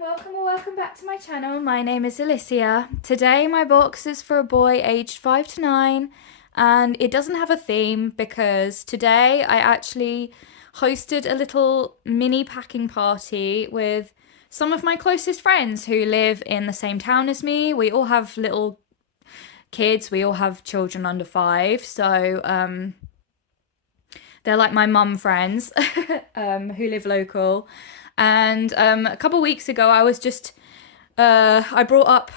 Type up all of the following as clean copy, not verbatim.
Welcome or welcome back to my channel. My name is Alicia. Today my box is for a boy aged 5 to 9 and it doesn't have a theme because today I actually hosted a little mini packing party with some of my closest friends who live in the same town as me. We all have little kids, we all have children under 5, so they're like my mum friends who live local. And a couple weeks ago, I brought up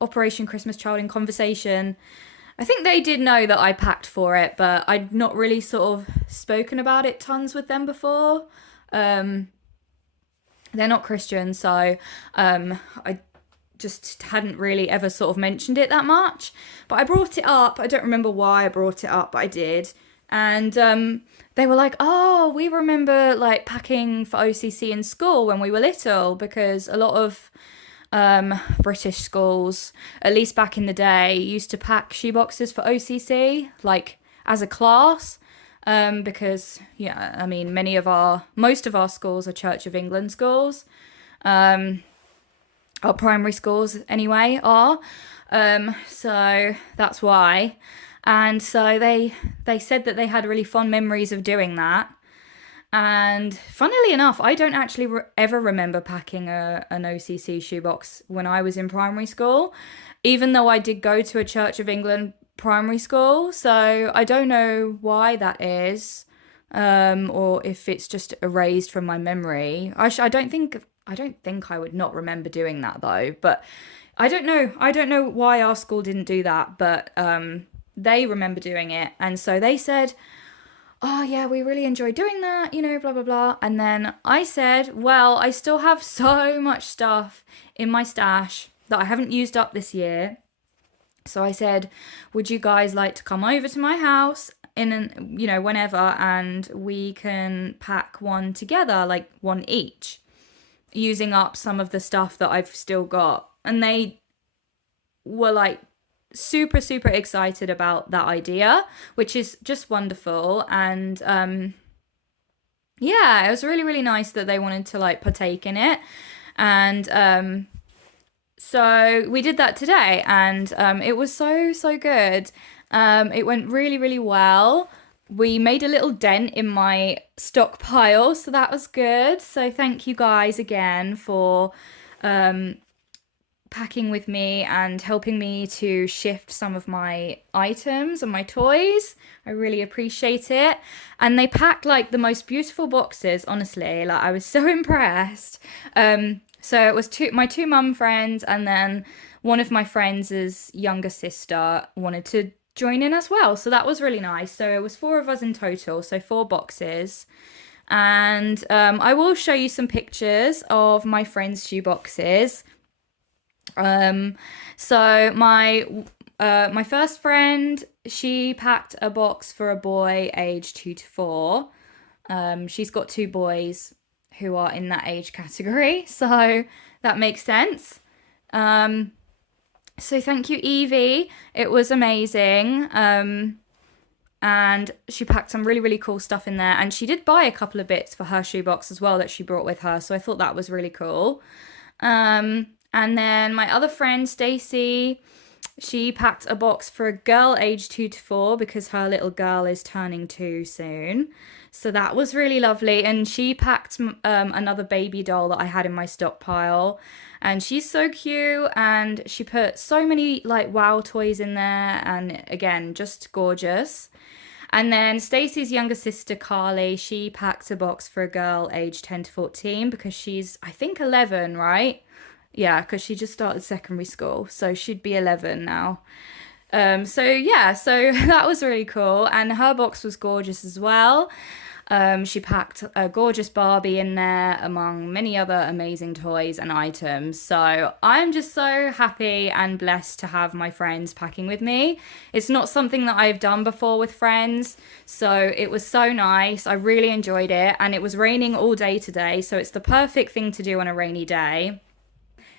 Operation Christmas Child in conversation. I think they did know that I packed for it, but I'd not really sort of spoken about it tons with them before. They're not Christian, so I just hadn't really ever sort of mentioned it that much. But I brought it up. I don't remember why I brought it up, but I did. And they were like, oh, we remember like packing for OCC in school when we were little, because a lot of British schools, at least back in the day, used to pack shoeboxes for OCC, like as a class, because, yeah, I mean, most of our schools are Church of England schools, our primary schools anyway are, so that's why. And so they said that they had really fond memories of doing that. And funnily enough, I don't actually ever remember packing an OCC shoebox when I was in primary school, even though I did go to a Church of England primary school. So I don't know why that is, or if it's just erased from my memory. I don't think I would not remember doing that though. But I don't know why our school didn't do that. But they remember doing it, and so they said, oh yeah, we really enjoy doing that, blah blah blah. And then I said, well, I still have so much stuff in my stash that I haven't used up this year, so I said, would you guys like to come over to my house whenever, and we can pack one together, like one each, using up some of the stuff that I've still got. And they were like super excited about that idea, which is just wonderful. And yeah, it was really nice that they wanted to like partake in it. And so we did that today, and it was so good. It went really well. We made a little dent in my stockpile, so that was good. So thank you guys again for packing with me and helping me to shift some of my items and my toys. I really appreciate it. And they packed like the most beautiful boxes, honestly. Like, I was so impressed. So it was my two mum friends, and then one of my friends' younger sister wanted to join in as well. So that was really nice. So it was 4 of us in total, so 4 boxes. And I will show you some pictures of my friends' shoe boxes. So my first friend, she packed a box for a boy aged 2 to 4. She's got 2 boys who are in that age category, so that makes sense. So thank you, Evie. It was amazing. And she packed some really cool stuff in there, and she did buy a couple of bits for her shoebox as well that she brought with her, so I thought that was really cool. And then my other friend, Stacey, she packed a box for a girl aged 2 to 4 because her little girl is turning 2 soon. So that was really lovely. And she packed another baby doll that I had in my stockpile. And she's so cute. And she put so many like wow toys in there. And again, just gorgeous. And then Stacey's younger sister, Carly, she packed a box for a girl aged 10 to 14 because she's, I think, 11, right? Yeah, because she just started secondary school, so she'd be 11 now. So that was really cool, and her box was gorgeous as well. She packed a gorgeous Barbie in there, among many other amazing toys and items. So I'm just so happy and blessed to have my friends packing with me. It's not something that I've done before with friends, so it was so nice. I really enjoyed it, and it was raining all day today, so it's the perfect thing to do on a rainy day.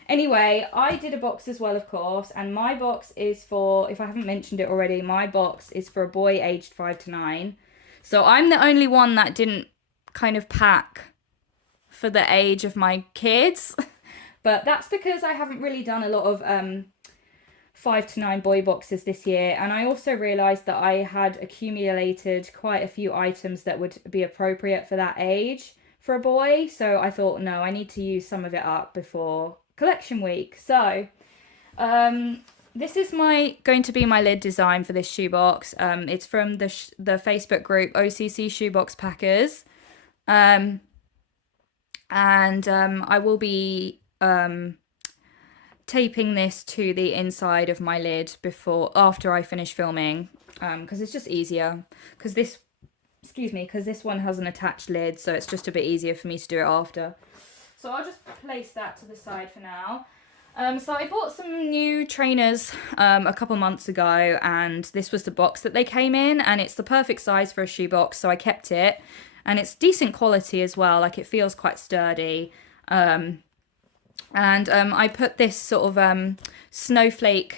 Anyway, I did a box as well, of course, and my box is for, if I haven't mentioned it already, my box is for a boy aged 5 to 9. So I'm the only one that didn't kind of pack for the age of my kids. But that's because I haven't really done a lot of 5 to 9 boy boxes this year, and I also realised that I had accumulated quite a few items that would be appropriate for that age for a boy, so I thought, no, I need to use some of it up before collection week. So this is going to be my lid design for this shoebox. It's from the Facebook group OCC Shoebox Packers, and I will be taping this to the inside of my lid after I finish filming, because it's just easier, because this one has an attached lid, so it's just a bit easier for me to do it after. So I'll just place that to the side for now. So I bought some new trainers a couple months ago, and this was the box that they came in, and it's the perfect size for a shoebox, so I kept it, and it's decent quality as well, like it feels quite sturdy. And I put this sort of snowflake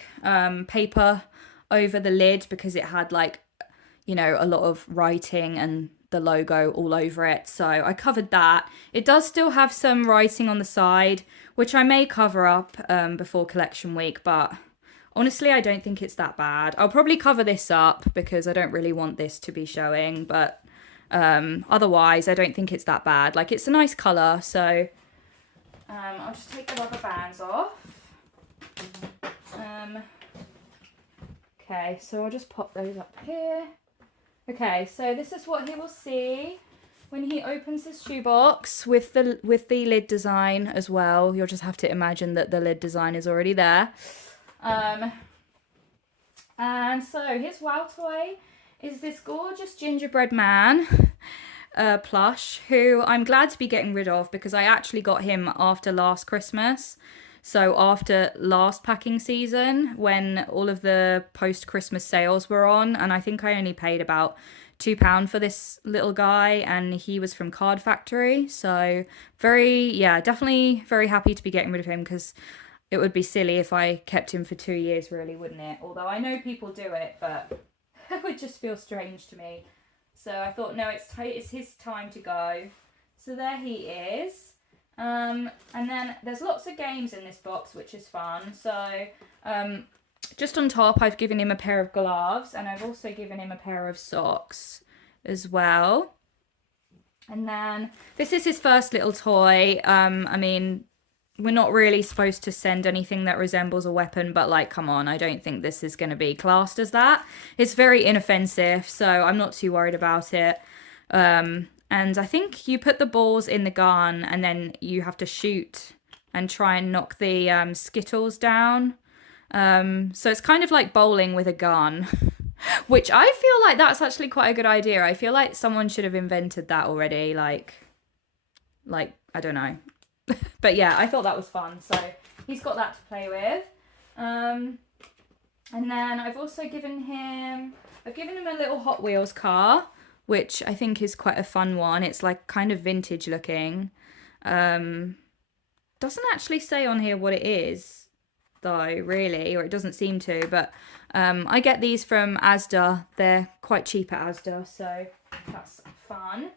paper over the lid because it had, like, you know, a lot of writing and the logo all over it. So I covered that. It does still have some writing on the side, which I may cover up before collection week, but honestly, I don't think it's that bad. I'll probably cover this up because I don't really want this to be showing, but otherwise, I don't think it's that bad. Like, it's a nice colour, so I'll just take the rubber bands off. Okay, so I'll just pop those up here. Okay, so this is what he will see when he opens his shoebox with the lid design as well. You'll just have to imagine that the lid design is already there. And so his wow toy is this gorgeous gingerbread man plush, who I'm glad to be getting rid of because I actually got him after last Christmas. So after last packing season, when all of the post-Christmas sales were on, and I think I only paid about £2 for this little guy, and he was from Card Factory. So definitely very happy to be getting rid of him, because it would be silly if I kept him for 2 years, really, wouldn't it? Although I know people do it, but it would just feel strange to me. So I thought, no, it's his time to go. So there he is. And then there's lots of games in this box, which is fun. So just on top, I've given him a pair of gloves, and I've also given him a pair of socks as well. And then this is his first little toy. I mean, we're not really supposed to send anything that resembles a weapon, but, like, come on, I don't think this is going to be classed as that. It's very inoffensive, so I'm not too worried about it. And I think you put the balls in the gun, and then you have to shoot and try and knock the Skittles down. So it's kind of like bowling with a gun, which I feel like that's actually quite a good idea. I feel like someone should have invented that already. Like I don't know. But yeah, I thought that was fun. So he's got that to play with. And then I've also given him a little Hot Wheels car, which I think is quite a fun one. It's like kind of vintage looking. Doesn't actually say on here what it is, though, really, or it doesn't seem to. But I get these from Asda. They're quite cheap at Asda, so that's fun.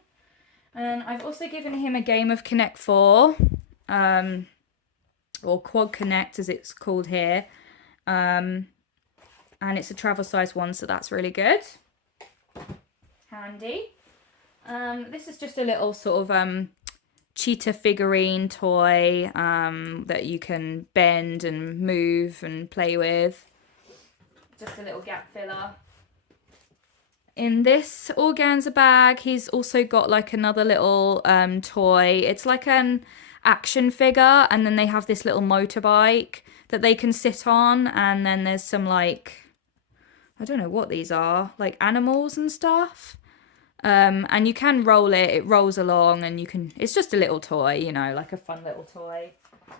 And I've also given him a game of Connect 4, or Quad Connect as it's called here. And it's a travel size one, so that's really good. Handy. This is just a little sort of cheetah figurine toy that you can bend and move and play with. Just a little gap filler. In this organza bag, he's also got like another little toy. It's like an action figure, and then they have this little motorbike that they can sit on, and then there's some, like, I don't know what these are, like animals and stuff. And you can roll it. It rolls along, and it's just a little toy, you know, like a fun little toy.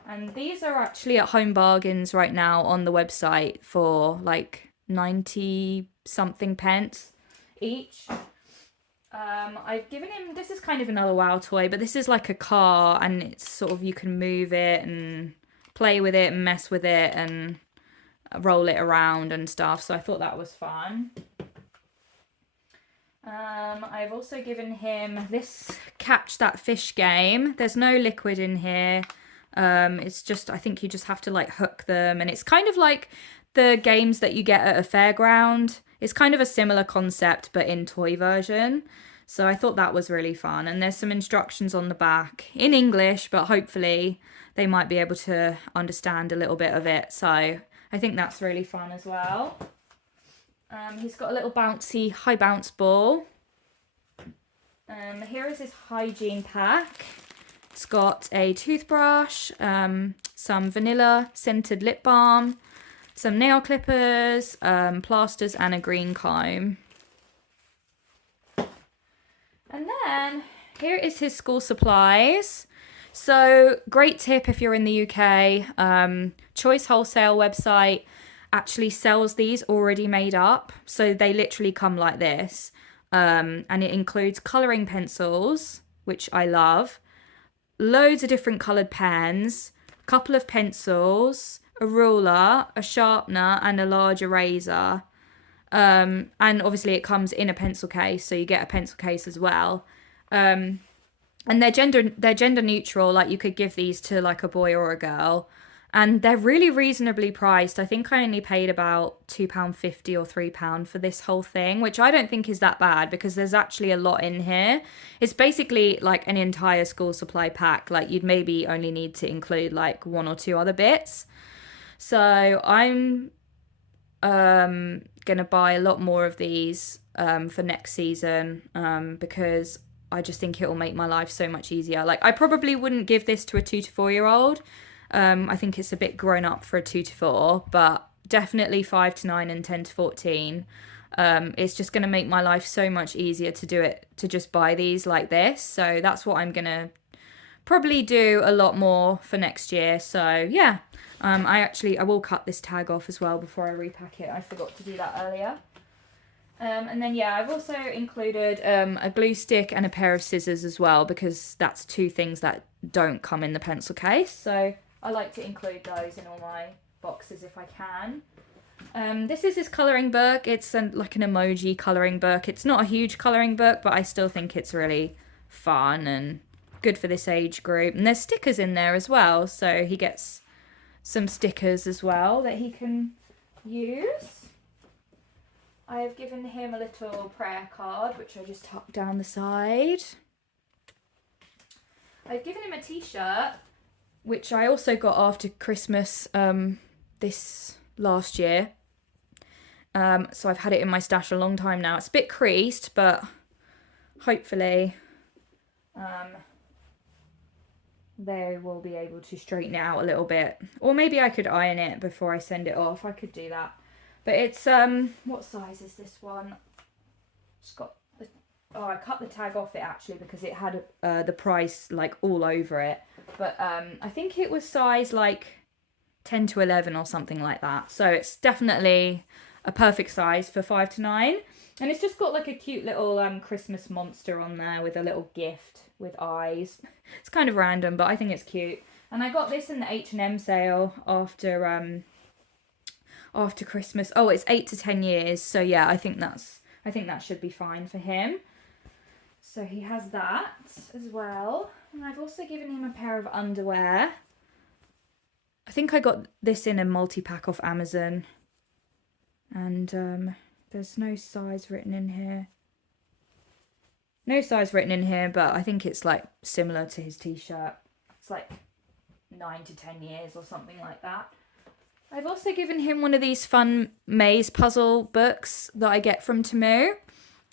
And these are actually at Home Bargains right now on the website for like 90 something pence each. I've given him, this is kind of another wow toy, but this is like a car, and it's sort of, you can move it and play with it and mess with it and roll it around and stuff. So I thought that was fun. I've also given him this Catch That Fish game. There's no liquid in here, It's just, I think you just have to like hook them, and it's kind of like the games that you get at a fairground. It's kind of a similar concept, but in toy version. So I thought that was really fun. And there's some instructions on the back in English, but hopefully they might be able to understand a little bit of it. So I think that's really fun as well. He's got a little bouncy high bounce ball. Here is his hygiene pack. It's got a toothbrush, some vanilla scented lip balm, some nail clippers, plasters, and a green comb. And then here is his school supplies. So great tip if you're in the UK. Choice Wholesale website actually sells these already made up. So they literally come like this. And it includes colouring pencils, which I love, loads of different coloured pens, a couple of pencils, a ruler, a sharpener, and a large eraser. And obviously it comes in a pencil case, so you get a pencil case as well. And they're gender neutral, like you could give these to like a boy or a girl. And they're really reasonably priced. I think I only paid about £2.50 or £3 for this whole thing, which I don't think is that bad because there's actually a lot in here. It's basically like an entire school supply pack. Like you'd maybe only need to include like one or two other bits. So I'm gonna buy a lot more of these for next season because I just think it will make my life so much easier. Like I probably wouldn't give this to a 2 to 4 year old. I think it's a bit grown up for a 2 to 4, but definitely 5 to 9 and 10 to 14. It's just going to make my life so much easier to do it, to just buy these like this. So that's what I'm going to probably do a lot more for next year. So yeah, I will cut this tag off as well before I repack it. I forgot to do that earlier. And then yeah, I've also included a glue stick and a pair of scissors as well because that's two things that don't come in the pencil case. So I like to include those in all my boxes if I can. This is his colouring book. It's like an emoji colouring book. It's not a huge colouring book, but I still think it's really fun and good for this age group. And there's stickers in there as well, so he gets some stickers as well that he can use. I have given him a little prayer card, which I just tucked down the side. I've given him a t-shirt, which I also got after Christmas this last year. So I've had it in my stash a long time now. It's a bit creased, but hopefully they will be able to straighten it out a little bit. Or maybe I could iron it before I send it off. I could do that. But it's, what size is this one? It's got the, oh, I cut the tag off it actually because it had the price like all over it. But I think it was size like 10 to 11 or something like that. So it's definitely a perfect size for 5 to 9. And it's just got like a cute little Christmas monster on there with a little gift with eyes. It's kind of random, but I think it's cute. And I got this in the H&M sale after Christmas. Oh, it's 8 to 10 years. So yeah, I think that should be fine for him. So he has that as well. And I've also given him a pair of underwear. I think I got this in a multi-pack off Amazon. And there's no size written in here. No size written in here, but I think it's like similar to his t-shirt. It's like 9 to 10 years or something like that. I've also given him one of these fun maze puzzle books that I get from Temu.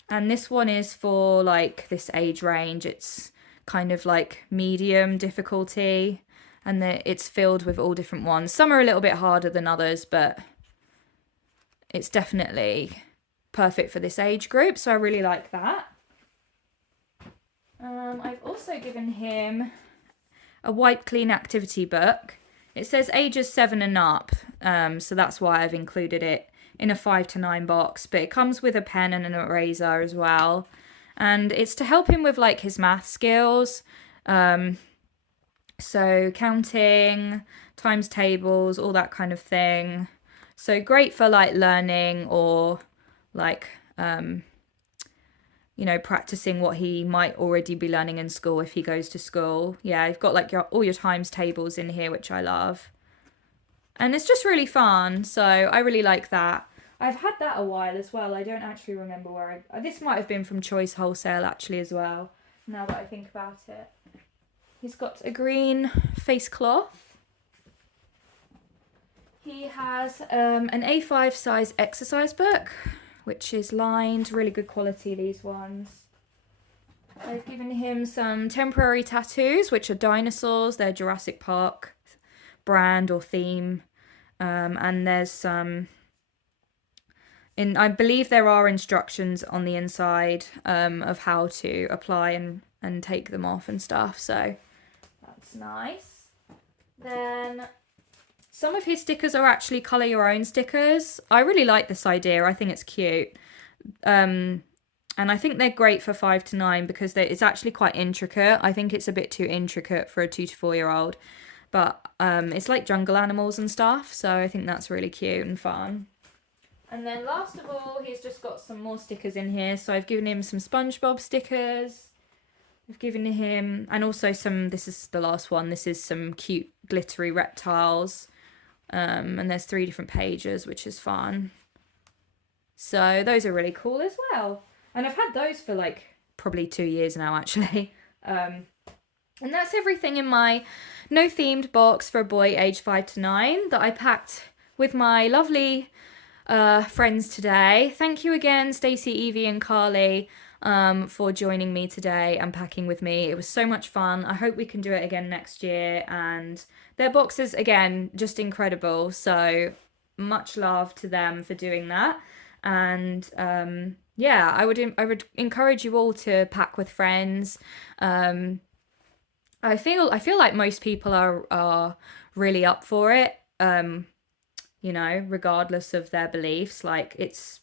And this one is for like this age range. It's kind of like medium difficulty. And it's filled with all different ones. Some are a little bit harder than others, but it's definitely perfect for this age group. So I really like that. I've also given him a wipe clean activity book. It says ages 7 and up, so that's why I've included it in a 5 to 9 box. But it comes with a pen and an eraser as well. And it's to help him with like his math skills. So counting, times tables, all that kind of thing. So great for like learning or like you know, practicing what he might already be learning in school if he goes to school. Yeah, you've got like all your times tables in here, which I love. And it's just really fun, so I really like that. I've had that a while as well. I don't actually remember where this might have been from Choice Wholesale actually as well, now that I think about it. He's got a green face cloth. He has an A5 size exercise book, which is lined, really good quality, these ones. I've given him some temporary tattoos, which are dinosaurs. They're Jurassic Park brand or theme. And there's some, I believe there are instructions on the inside of how to apply and take them off and stuff. So that's nice. Then some of his stickers are actually colour your own stickers. I really like this idea. I think it's cute. And I think they're great for 5 to 9 because it's actually quite intricate. I think it's a bit too intricate for a 2 to 4-year-old. But it's like jungle animals and stuff. So I think that's really cute and fun. And then last of all, he's just got some more stickers in here. So I've given him some SpongeBob stickers. I've given him, and also some, this is the last one. This is some cute glittery reptiles. And there's 3 different pages, which is fun. So those are really cool as well. And I've had those for like probably 2 years now, actually. And that's everything in my no themed box for a boy aged 5 to 9 that I packed with my lovely friends today. Thank you again, Stacey, Evie and Carly, for joining me today and packing with me. It was so much fun. I hope we can do it again next year. And their boxes, again, just incredible. So much love to them for doing that. And yeah, I would encourage you all to pack with friends. I feel like most people are really up for it. You know, regardless of their beliefs. Like, it's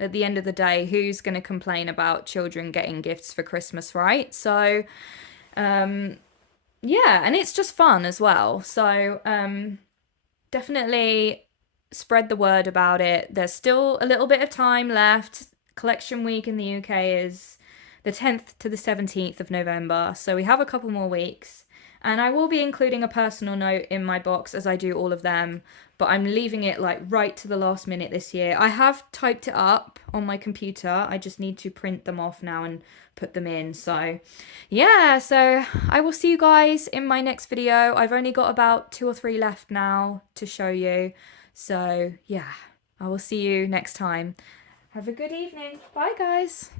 at the end of the day, who's going to complain about children getting gifts for Christmas, right? So, yeah, and it's just fun as well. So, definitely spread the word about it. There's still a little bit of time left. Collection week in the UK is the 10th to the 17th of November. So we have a couple more weeks. And I will be including a personal note in my box as I do all of them, but I'm leaving it like right to the last minute this year. I have typed it up on my computer. I just need to print them off now and put them in. So yeah, so I will see you guys in my next video. I've only got about 2 or 3 left now to show you. So yeah, I will see you next time. Have a good evening. Bye guys.